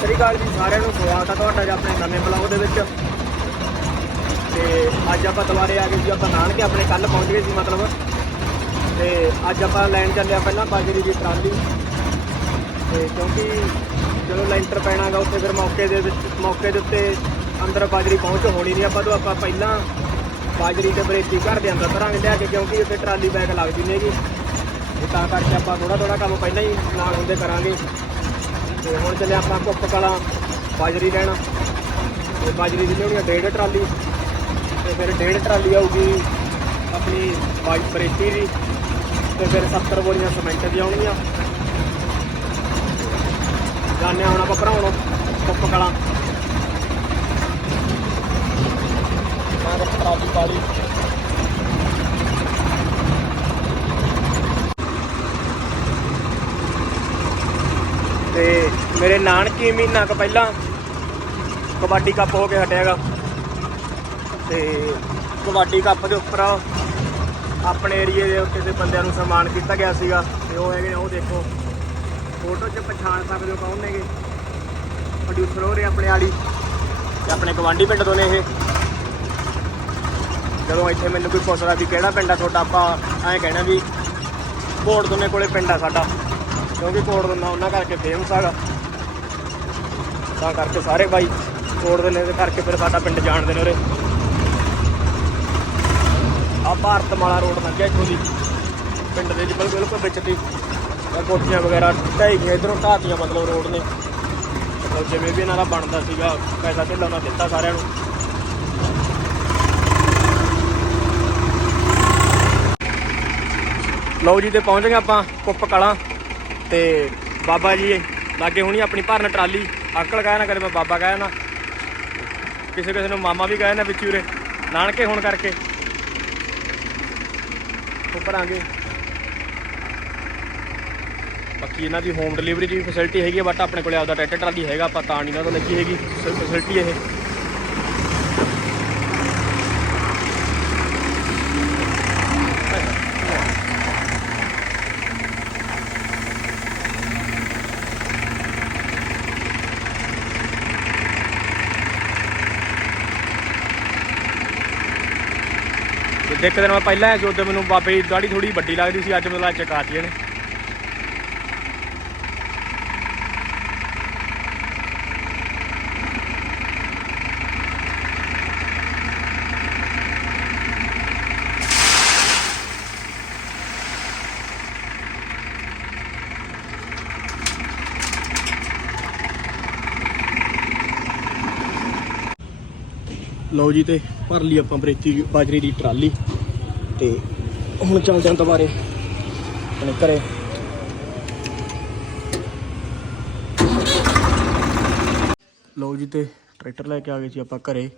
ਸ੍ਰੀ ਅਕਾਲ ਜੀ, ਸਾਰਿਆਂ ਨੂੰ ਸਵਾਗਤ ਹੈ ਤੁਹਾਡਾ ਜੀ ਆਪਣੇ ਨਵੇਂ ਬਲੌਗ ਦੇ ਵਿੱਚ। ਤੇ ਅੱਜ ਆਪਾਂ ਦੁਬਾਰੇ ਆ ਗਏ ਜੀ, ਆਪਾਂ ਨਾਨਕੇ ਆਪਣੇ ਕੱਲ ਪਹੁੰਚ ਗਏ ਸੀ, ਮਤਲਬ। ਤੇ ਅੱਜ ਆਪਾਂ ਲੈਣ ਚੱਲਿਆ ਪਹਿਲਾਂ ਬਾਜਰੀ ਦੀ ਟਰਾਲੀ। ਤੇ ਕਿਉਂਕਿ ਜਦੋਂ ਲੈਂਟਰ ਪੈਣਾਗਾ, ਉੱਥੇ ਫਿਰ ਮੌਕੇ ਦੇ ਵਿੱਚ, ਮੌਕੇ ਦੇ ਉੱਤੇ ਅੰਦਰ ਬਾਜਰੀ ਪਹੁੰਚ ਹੋਣੀ ਨਹੀਂ, ਆਪਾਂ ਤੋਂ ਆਪਾਂ ਪਹਿਲਾਂ ਬਾਜਰੀ ਤੇ ਬਰੇਤੀ ਘਰ ਦੇ ਅੰਦਰ ਧਰਾਂਗੇ ਲਿਆ ਕੇ, ਕਿਉਂਕਿ ਉੱਥੇ ਟਰਾਲੀ ਬੈਗ ਲੱਗਦੀ ਨੇਗੀ ਤੇ ਤਾਂ ਕਰਕੇ ਆਪਾਂ ਥੋੜਾ ਥੋੜਾ ਕੰਮ ਪਹਿਲਾਂ ਹੀ ਨਾਲ ਹੁੰਦੇ ਕਰਾਂਗੇ। ਤੇ ਹੁਣ ਚੱਲੇ ਆਪਾਂ ਕੁੱਪ ਕਲਾਂ ਬਾਜਰੀ ਲੈਣ। ਤੇ ਬਾਜਰੀ ਦੀ ਲਿਆਉਣੀ ਆ ਡੇਢ ਟਰਾਲੀ। ਤੇ ਫਿਰ ਡੇਢ ਟਰਾਲੀ ਆਊਗੀ ਆਪਣੀ ਬਾਈ ਪਰੇਤੀ ਦੀ। ਤੇ ਫਿਰ 70 ਬੋਰੀਆਂ ਸੀਮੈਂਟ ਦੀ ਆਉਣਗੀਆਂ ਜਾਣੇ ਹੁਣ ਆਪਾਂ ਭਰਾਉਣ ਕੁੱਪ ਕਲਾਂ। ਮੈਂ ਤਾਂ ਟਰਾਲੀ ਪਾਲੀ ਤੇ ਮੇਰੇ ਨਾਨਕੀ ਮਹੀਨਾ ਕੁ ਪਹਿਲਾਂ ਕਬੱਡੀ ਕੱਪ ਹੋ ਕੇ ਹਟਿਆਗਾ। ਤੇ ਕਬੱਡੀ ਕੱਪ ਦੇ ਉੱਪਰ ਆਪਣੇ ਏਰੀਏ ਦੇ ਉੱਤੇ ਦੇ ਬੰਦਿਆਂ ਨੂੰ ਸਨਮਾਨ ਕੀਤਾ ਗਿਆ ਸੀਗਾ। ਤੇ ਉਹ ਹੈਗੇ ਉਹ ਦੇਖੋ। ਫੋਟੋ 'ਚ ਪਛਾਣ ਸਕਦੇ ਹੋ ਕੌਣ ਨੇਗੇ? ਪ੍ਰੋਡਿਊਸਰ ਹੋ ਰਹੇ ਆਪਣੇ ਵਾਲੀ ਤੇ ਆਪਣੇ ਗਵਾਂਢੀ ਪਿੰਡ ਤੋਂ ਨੇ ਇਹ। ਜਦੋਂ ਇੱਥੇ ਮੈਨੂੰ ਕੋਈ ਪੁੱਛਦਾ ਵੀ ਕਿਹੜਾ ਪਿੰਡ ਆ ਤੁਹਾਡਾ, ਆਪਾਂ ਐਂ ਕਹਿਣਾ ਵੀ ਕੋਟ ਦੋਨੇ ਕੋਲੇ ਪਿੰਡ ਆ ਸਾਡਾ। ਕਿਉਂਕਿ ਕੋਟ ਦੋਨਾ ਉਹਨਾਂ ਕਰਕੇ ਫੇਮਸ ਹੈਗਾ ਤਾਂ ਕਰਕੇ ਸਾਰੇ ਬਾਈ ਕੋਟ ਦੋਨੇ ਦੇ ਕਰਕੇ ਫਿਰ ਸਾਡਾ ਪਿੰਡ ਜਾਣਦੇ ਨੇ ਉਰੇ। ਆ ਭਾਰਤ ਮਾਲਾ ਰੋਡ ਲੰਘਿਆ ਇੱਥੋਂ ਦੀ। ਪਿੰਡ ਦੇ ਬਿਲਕੁਲ ਬਿਲਕੁਲ ਵਿੱਚ ਦੀ। ਆਹ ਕੋਠੀਆਂ ਵਗੈਰਾ ਢਾਈ ਗਈਆਂ, ਇਧਰੋਂ ਢਾਤੀਆਂ ਮਤਲਬ ਰੋਡ ਨੇ। ਮਤਲਬ ਜਿਵੇਂ ਵੀ ਇਹਨਾਂ ਦਾ ਬਣਦਾ ਸੀਗਾ, ਪੈਸਾ ਢਿੱਲਾ ਉਹਨਾਂ ਦਿੱਤਾ ਸਾਰਿਆਂ ਨੂੰ। ਲਓ ਜੀ, ਤੇ ਪਹੁੰਚ ਗਏ ਆਪਾਂ ਕੁੱਪ ਕਲਾਂ ਤੇ ਬਾਬਾ ਜੀ, ਲਾਗੇ ਹੁਣੀ ਆਪਣੀ ਭਰਨ ਟਰਾਲੀ। ਅੰਕਲ ਕਹਿਆ ਨਾ ਕਰੇ ਮੈਂ ਬਾਬਾ ਕਹਿਆ ਨਾ ਕਿਸੇ ਕਿਸੇ ਨੂੰ ਮਾਮਾ ਵੀ ਕਹਿਆ ਨਾ ਵਿੱਚ ਉਰੇ ਨਾਨਕੇ ਹੋਣ ਕਰਕੇ। ਉੱਪਰਾਂਗੇ ਬਾਕੀ ਇਹਨਾਂ ਦੀ ਹੋਮ ਡਿਲੀਵਰੀ ਦੀ ਫੈਸਿਲਿਟੀ ਹੈਗੀ ਬਟ ਆਪਣੇ ਕੋਲੇ ਆਪਦਾ ਟਰੈਕਟਰ ਟਰਾਲੀ ਹੈਗਾ, ਆਪਾਂ ਤਾਂ ਨਹੀਂ ਇਹਨਾਂ ਤੋਂ ਲੱਗੀ ਹੈਗੀ ਫੈਸਿਲਿਟੀ ਇਹ। ਇੱਕ ਦਿਨ ਮੈਂ ਪਹਿਲਾਂ ਆਇਆ ਸੀ ਮੈਨੂੰ ਬਾਬੇ ਦੀ ਦਾੜੀ ਥੋੜੀ ਵੱਡੀ ਲੱਗਦੀ ਸੀ, ਅੱਜ ਮਤਲਬ ਲੱਗ ਚਕਾਤੀ ਇਹਨੇ। ਲਓ ਜੀ ਤੇ ਭਰ ਲਈ ਆਪਾਂ ਬਰੇਤੀ ਬਾਜਰੀ ਦੀ ਟਰਾਲੀ। ਤੇ ਹੁਣ ਚੱਲ ਹਾਂ ਦੁਬਾਰੇ। ਆਪਣੇ ਘਰੇ। ਲਓ ਜੀ ਤੇ ਟਰੈਕਟਰ ਲੈ ਕੇ ਆ ਗਏ ਸੀ ਆਪਾਂ ਘਰੇ।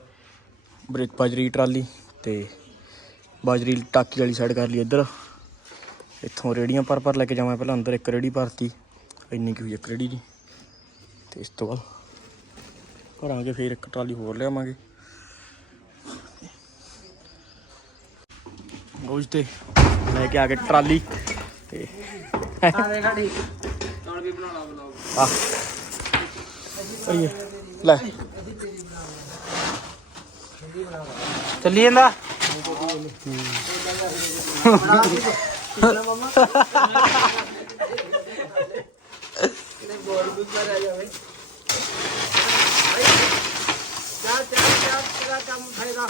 ਬਰੇਤ ਬਾਜਰੀ ਟਰਾਲੀ ਤੇ ਬਾਜਰੀ ਟਾਕੀ ਵਾਲੀ ਸਾਈਡ ਕਰ ਲਈ ਇੱਧਰ। ਇੱਥੋਂ ਰੇੜੀਆਂ ਪਰ ਪਰ ਲੈ ਕੇ ਜਾਵਾਂ ਪਹਿਲਾਂ, ਅੰਦਰ ਇੱਕ ਰੇੜੀ ਭਰਤੀ। ਇੰਨੀ ਕੀ ਹੋਈ ਇੱਕ ਰੇੜੀ ਦੀ ਤੇ ਇਸ ਤੋਂ ਬਾਅਦ ਘਰ ਆ ਕੇ ਫੇਰ ਇੱਕ ਟਰਾਲੀ ਹੋਰ ਲਿਆਵਾਂਗੇ। ਗੋਜ ਤੇ ਲੈ ਕੇ ਆ ਕੇ ਟਰਾਲੀ ਤੇ ਆ ਦੇ ਸਾਡੀ ਤੌਣ ਵੀ ਬਣਾਉਣਾ ਬਲੌਗ ਆ ਸਹੀ ਹੈ ਲੈ ਚੱਲੀ ਜਾਂਦਾ ਕੰਮ ਫਾਇਦਾ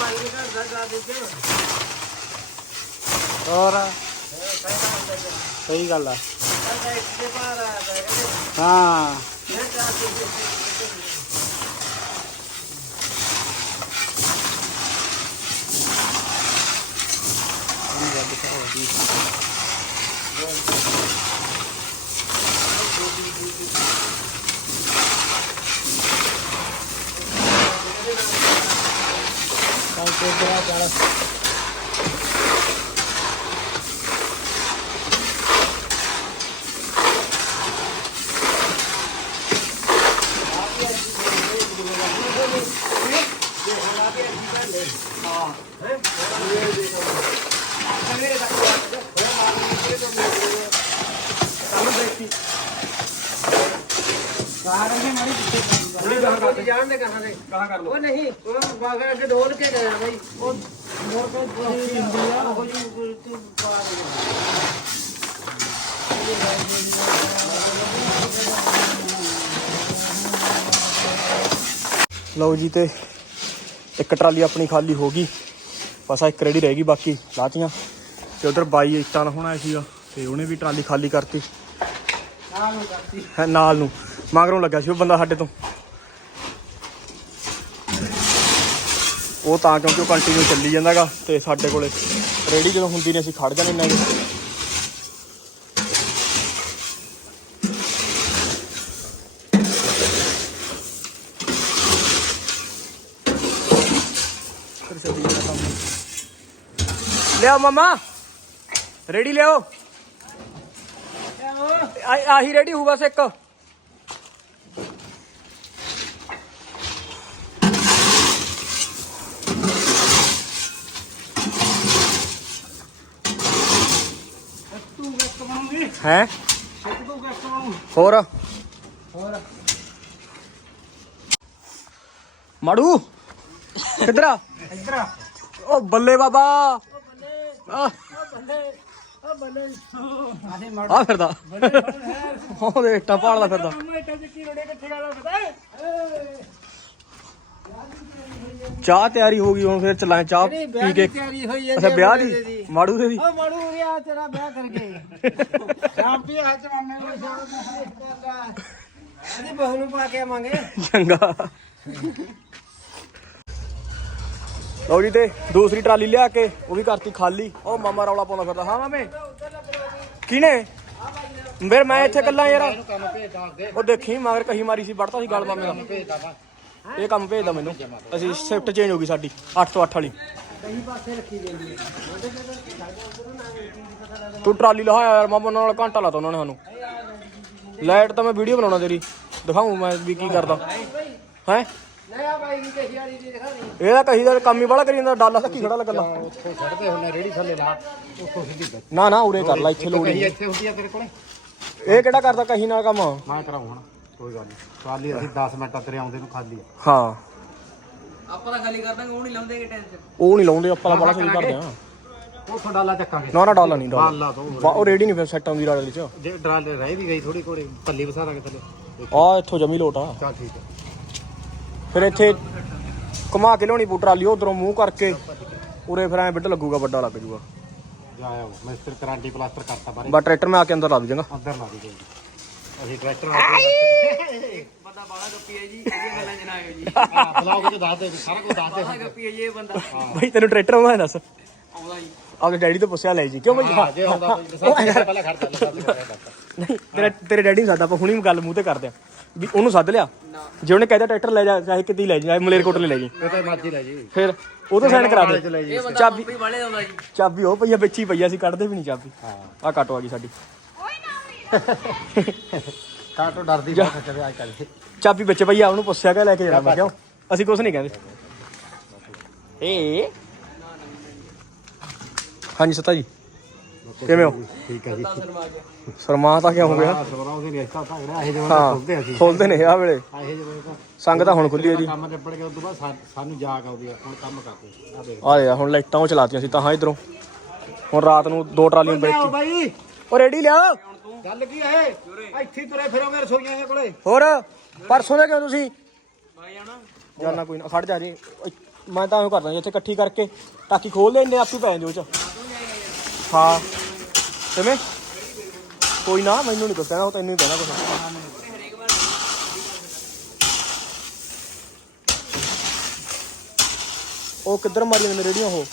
ਤੇਰਾ ਬਾਈ ਨੇ ਘਰ ਹੋਰ? ਸਹੀ ਗੱਲ ਆ। ਕਹਿੰਦਾ ਇੱਥੇ ਪਾਰ ਹਾਂ। ਇਹ ਜਾ Kalkıra para. सारे हमारे ਚੱਲ ਬਾਹਰ ਅੱਗੇ ਮਾਰੀ ਪਿੱਛੇ ਕਰ ਦੂੰਗਾ ਜਾਣ ਦੇ ਕਹਾਂ ਦੇ? ਕਹਾਂ ਕਰ ਉਹ ਨਹੀਂ ਉਹ ਬਾਗਾ ਅੱਗੇ ਢੋਲ ਕੇ ਗਿਆ ਬਈ। ਉਹ ਮੋਰ ਕੇ ਪੋਸਟੀ ਹੁੰਦੀ ਆ ਉਹ ਜੀ ਤੂੰ ਪਾ ਦੇ। ਲਓ ਜੀ ਤੇ ਇੱਕ ਟਰਾਲੀ ਆਪਣੀ ਖਾਲੀ ਹੋ ਗਈ। ਬਸ ਇੱਕ ਰੇੜੀ ਰਹਿ ਗਈ ਬਾਕੀ ਲਾਤੀਆਂ। ਤੇ ਉਧਰ ਬਾਈ ਇੱਟਾਂ ਨਾਲ ਹੋਣਾ ਸੀਗਾ ਤੇ ਉਹਨੇ ਵੀ ਟਰਾਲੀ ਖਾਲੀ ਕਰਤੀ। ਨਾਲ ਨੂੰ ਕਰਤੀ। ਹੈ ਨਾਲ ਨੂੰ। ਮਗਰੋਂ ਲੱਗਾ ਸੀ ਉਹ ਬੰਦਾ ਸਾਡੇ ਤੋਂ। ਉਹ ਤਾਂ ਕਿਉਂਕਿ ਉਹ ਕੰਟੀਨਿਊ ਚੱਲੀ ਜਾਂਦਾਗਾ ਤੇ ਸਾਡੇ ਕੋਲੇ ਰੇੜੀ ਜਦੋਂ ਹੁੰਦੀ ਨੇ ਅਸੀਂ ਖੜ ਜਾਂਦੇ ਨੇ ਲਿਆਓ ਮਮਾ ਰੇੜੀ ਲਿਆਓ। ਆਹੀ ਰੇੜੀ ਹੋਊ ਬਸ ਇੱਕ। ਬਣੂਗੀ ਹੈ? ਤੂੰ ਗੱਕ ਬਣੂ ਹੋਰ। ਹੋਰ ਮਾੜੂ, ਕਿੱਧਰ ਆ? ਇੱਧਰ ਆ ਉਹ ਬੱਲੇ ਬਾਬਾ। ਆ। ਬੱਲੇ ਆ ਬੱਲੇ ਆਦੇ ਮੜ ਆ ਫਿਰਦਾ। ਉਹ ਦੇ ਇੱਟਾਂ ਫਿਰਦਾ। ਮੈਂ ਇੱਟਾਂ ਚ ਕੀ ਰੋੜੇ ਇਕੱਠੇ ਕਰ ਪਤਾ ਚਾਹ ਤਿਆਰੀ ਹੋ ਗਈ ਹੁਣ ਫਿਰ ਚੱਲਾਂ ਚਾਹ ਪੀ ਕੇ। ਦੀ ਤਿਆਰੀ ਹੋਈ ਹੈ ਅੱਛਾ ਵਿਆਹ ਦੀ? ਮਾੜੂ ਦੇ ਦੀ? ਮੜੂ ਤੇਰਾ ਵਿਆਹ ਕਰਕੇ। ਸ਼ਾਮ ਪੀ ਹੱਥ ਮਾਰਨੇ ਨੂੰ ਸ਼ਾਮ ਅਜੀ ਬਹੂ ਨੂੰ ਪਾ ਕੇ ਆਵਾਂਗੇ। ਚੰਗਾ। ਲਓ ਜੀ ਤੇ ਦੂਸਰੀ ਟਰਾਲੀ ਲਿਆ ਕੇ ਉਹ ਵੀ ਕਰਤੀ ਖਾਲੀ। ਉਹ ਮਾਮਾ ਰੌਲਾ ਪਾਉਂਦਾ ਫਿਰਦਾ। ਹਾਂ ਮਾਮੇ। ਕਿਹਨੇ? ਫਿਰ ਮੈਂ ਇੱਥੇ ਕੱਲਾ ਯਾਰ। ਉਹ ਦੇਖੀ ਮਗਰ ਕਹੀ ਮਾਰੀ ਸੀ ਵੜਤਾ ਸੀ ਗੱਲ ਮਾਮੇ ਦਾ। ਭੇਜਦਾ ਵਾ ਇਹ ਕੰਮ ਭੇਜਦਾ ਮੈਨੂੰ। ਅਸੀਂ ਸ਼ਿਫਟ ਚੇਂਜ ਹੋ ਗਈ ਸਾਡੀ 8 ਤੋਂ 8 ਵਾਲੀ। ਤੂੰ ਟਰਾਲੀ ਲਹਾਇਆ ਯਾਰ, ਮਾਮਾ ਨਾਲ ਘੰਟਾ ਲਾਤਾ ਉਹਨਾਂ ਨੇ ਸਾਨੂੰ। ਲਾਈਟ ਤਾਂ ਮੈਂ ਵੀਡੀਓ ਬਣਾਉਣਾ ਤੇਰੀ। ਦਿਖਾਉਂ ਮੈਂ ਵੀ ਕੀ ਕਰਦਾ। ਹੈ? ਕਹੀ ਇਹਦਾ ਕਹੀ ਦਾ ਕੰਮ ਹੀ ਬੜਾ ਕਰੀ ਜਾਂਦਾ, ਡਾਲਾ ਤਾਂ ਕੀ ਖੜਾ ਲੱਗਦਾ ਉੱਥੇ ਛੱਡਦੇ ਹੁੰਨੇ ਰੇੜੀ ਥੱਲੇ ਲਾ ਉੱਥੋਂ ਸਿੱਧੀ ਨਾ ਨਾ, ਉਰੇ ਕਰ ਲੈ, ਇੱਥੇ ਲੋੜ ਇੱਥੇ ਹੁੰਦੀ ਆ ਤੇਰੇ ਕੋਲੇ ਇਹ ਕਿਹੜਾ ਕਰਦਾ ਕਹੀ ਨਾਲ ਕੰਮ? ਮੈਂ ਕਰਾਉ ਹੁਣ। ਕੋਈ ਗੱਲ ਨਹੀਂ ਖਾਲੀ ਅਸੀਂ 10 ਮਿੰਟਾਂ ਤੇਰੇ ਆਉਂਦੇ ਨੂੰ ਖਾਲੀ ਆ। ਹਾਂ। ਆਪਾਂ ਤਾਂ ਖਾਲੀ ਕਰ ਦਾਂਗੇ ਉਹ ਨਹੀਂ ਲਾਉਂਦੇ ਟੈਨਸ਼ਨ ਉਹ ਨਹੀਂ ਲਾਉਂਦੇ ਆਪਾਂ ਤਾਂ ਬੜਾ ਸਹੀ ਕਰਦੇ ਆ ਉੱਥੋਂ ਡਾਲਾ ਚੱਕਾਂਗੇ। ਨਾ ਨਾ ਡਾਲਾ ਨਹੀਂ ਡਾਲਾ। ਲਾ ਦੋ। ਬਾ- ਉਹ ਰੇਡੀ ਨਹੀਂ ਫਿਰ ਸੈੱਟ ਆਉਂਦੀ ਡਾਲੇ ਚ। ਜੇ ਡਾਲ ਰਹਿ ਵੀ ਗਈ ਥੋੜੀ ਕੋੜੇ ਪੱਲੀ ਵਸਾ ਦਾਂਗੇ ਥੱਲੇ। ਆ ਇੱਥੋਂ ਜਮੀ ਲੋਟ ਆ। ਚੱਲ ਠੀਕ ਹੈ ਫਿਰ ਇੱਥੇ ਘੁਮਾ ਕੇ ਲਿਆਉਣੀ ਪੂ ਟਰਾਲੀ ਉਧਰੋਂ ਮੂੰਹ ਕਰਕੇ। ਉਰੇ ਫਿਰ ਐ ਬਿੱਡ ਲੱਗੂਗਾ ਵੱਡਾ ਲੱਗ ਜੂਗਾ ਜਾ ਆਓ। ਮਿਸਤਰੀ ਕਰਾਂਟੀ ਪਲਾਸਟਰ ਕਰਤਾ ਬਾਰੇ। ਬਾ ਟਰੈਕਟਰ ਮੈਂ ਆ ਕੇ ਅੰਦਰ ਲਾ ਦੂੰਗਾ ਅੰਦਰ ਲਾ ਦੀ ਕੋਈ ਅਸੀਂ ਟਰੈਕਟਰ ਨਾਲ ਬੰਦਾ ਬਾਲਾ ਗੱਪੀ ਹੈ ਜੀ ਇਹਦੀਆਂ ਗੱਲਾਂ ਚ ਨਾ ਆਇਓ ਜੀ ਬਲੌਗ ਚ ਦੱਸ ਦੇ ਸਾਰਾ ਕੁਝ ਦੱਸ ਦੇ। ਗੱਪੀ ਹੈ ਜੀ ਇਹ ਬੰਦਾ। ਬਈ ਤੈਨੂੰ ਟਰੈਕਟਰ ਆਉਂਦਾ ਹੈ ਦੱਸ। ਆਉਂਦਾ ਜੀ। ਆਪਦੇ ਡੈਡੀ ਤੋਂ ਪੁੱਛਿਆ ਲੈ ਜੀ ਕਿਉਂ ਬਈ? ਹਾਂ ਜੇ ਆਉਂਦਾ ਕੋਈ ਦੱਸ ਪਹਿਲਾਂ ਖੜ ਤੋਂ ਨਹੀਂ ਤੇਰੇ ਤੇਰੇ ਡੈਡੀ ਨੂੰ ਸਾਡਾ ਆਪਾਂ ਹੁਣੀ ਗੱਲ ਮੂੰਹ ਤੇ ਕਰਦੇ ਆ ਵੀ ਉਹਨੂੰ ਸੱਦ ਲਿਆ। ਜੇ ਉਹਨੇ ਕਹਿਦਾ ਟਰੈਕਟਰ ਲੈ ਜਾ ਚਾਹੇ ਕਿਤੇ ਲੈ ਜਾ ਮਲੇਰਕੋਟਲੇ ਲੈ ਜੀ। ਇਹ ਤਾਂ ਮਰਜ਼ੀ ਲੈ ਜੀ। ਫਿਰ ਉਹ ਤੋਂ ਸਾਈਨ ਕਰਾ ਦੇ। ਜੀ। ਚਾਬੀ ਵੀ ਵਾਲੇ ਆਉਂਦਾ ਜੀ। ਚਾਬੀ ਉਹ ਪਈਆ ਵਿੱਚ ਹੀ ਪਈਆ ਸੀ ਕੱਢਦੇ ਵੀ ਨਹੀਂ ਚਾਬੀ। ਹਾਂ। ਆ ਕੱਟ ਆ ਗਈ ਸਾਡੀ। ਕਾਟੋ ਡਰਦੀ ਬਹੁਤ ਕਦੇ ਅੱਜ ਕੱਲ ਚਾਬੀ ਉਹਨੂੰ ਪੁੱਛਿਆ ਕਿ ਲੈ ਕੇ ਜਾਣਾ? ਮੈਂ ਕਿਉਂ ਅਸੀਂ ਕੁਝ ਨਹੀਂ ਕਹਿੰਦੇ। ਏ। ਹਾਂਜੀ ਸਤਾ ਜੀ। ਕਿਵੇਂ ਹੋ? ਠੀਕ ਹੈ ਜੀ। ਸਰਮਾ ਤਾਂ ਕਿਉਂ ਹੋ ਗਿਆ? ਸੋਰਾ ਉਹਦੇ ਰਿਸ਼ਤਾ ਤਾਂ ਜਿਹੜਾ ਇਹ ਜਦੋਂ ਖੁੱਲਦੇ ਅਸੀਂ। ਖੋਲਦੇ ਨੇ ਆ ਵੇਲੇ। ਆ ਇਹ ਜਦੋਂ ਤਾਂ ਸੰਗ ਤਾਂ ਹੁਣ ਖੁੱਲੀ ਹੈ ਜੀ। ਕੰਮ ਨਿਬੜ ਗਿਆ ਉਸ ਤੋਂ ਬਾਅਦ ਸਾਨੂੰ ਜਾਗ ਆਉਂਦੀ ਆ ਹੁਣ ਕੰਮ ਕਰਦੇ ਆ। ਦੇਖ ਆ ਹੁਣ ਲਾਈਟਾਂ ਉਹ ਚਲਾਤੀਆਂ ਸੀ ਤਾਂ ਹਾਂ ਇਧਰੋਂ। ਹੁਣ ਰਾਤ ਨੂੰ ਦੋ ਟਰਾਲੀਆਂ ਬੈਠੀ। ਬਾਈ। ਉਹ ਰੈਡੀ ਲਿਆ ਗੱਲ ਕੀ ਹੈ ਇੱਥੇ ਹੀ ਤੁਰੇ ਫਿਰੋਗੇ ਰਸੋਈਆਂ ਦੇ ਕੋਲੇ? ਹੋਰ ਪਰਸੋਂ ਦੇ ਕਿਉਂ ਤੁਸੀਂ? ਮੈਂ ਜਾਣਾ। ਕੋਈ ਨਾ ਖੜ ਜਾ ਜੀ। ਮੈਂ ਤਾਂ ਐਂ ਕਰਦਾ ਇੱਥੇ ਇਕੱਠੀ ਕਰਕੇ ਟਾਕੀ ਖੋਲ ਲੈਂਦੇ ਆਪੇ ਪੈ ਜਾਂਦੇ ਉਹ ਚ। ਹਾਂ। ਕਿਵੇਂ? ਕੋਈ ਨਾ ਮੈਨੂੰ ਨਹੀਂ ਕੁਛ ਕਹਿਣਾ ਉਹ ਤੈਨੂੰ ਹੀ ਕਹਿਣਾ ਕੁਛ। ਉਹ ਕਿੱਧਰ ਮਾਰੀ ਜਾਂਦੇ ਰੇੜੀਆਂ ਉਹ?